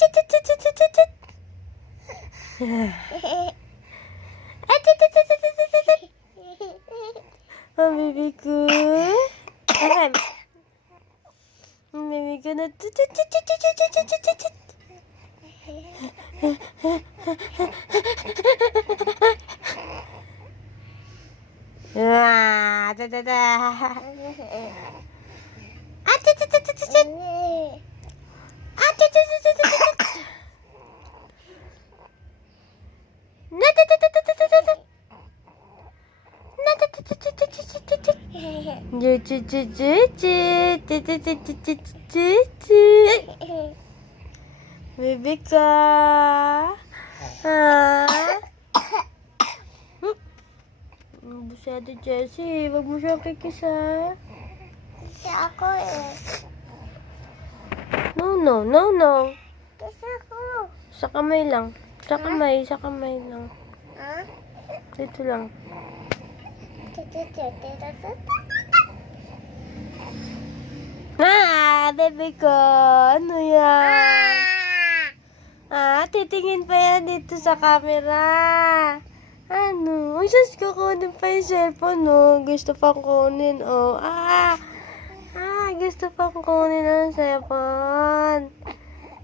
Achit, achit, achit, achit, achit. Achit, achit, achit, achit, achit. Oh, baby ko. Ahem. Baby ko na. Achit, achit, achit, achit, achit, achit, achit. Ah, da, da, da. Achit, achit, achit, achit. Achit, achit, achit, achit, achit. Na, da, da, da, da, da, da, da. Na, da, da, da, da, da, da, da, da. Ju, ju, ju, ju, ju. Ju, ju, ju, ju, ju, ju, ju. Baby ka. Ah. Busado, Jessie. Wag mo siyang kikisa. Kasi ako eh. No, no, no, no. Kasi ako. Sa kamay lang. Sa kamay lang. Ha? Dito lang. Ah, baby ko. Ano yan? Titingin pa yan dito sa camera. Ano? Uy, sus, kukunin pa yung cellphone, no? Gusto pang kunin, oh. Gusto pang kunin ang cellphone.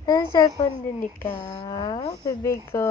Ang cellphone din ikaw, baby ko.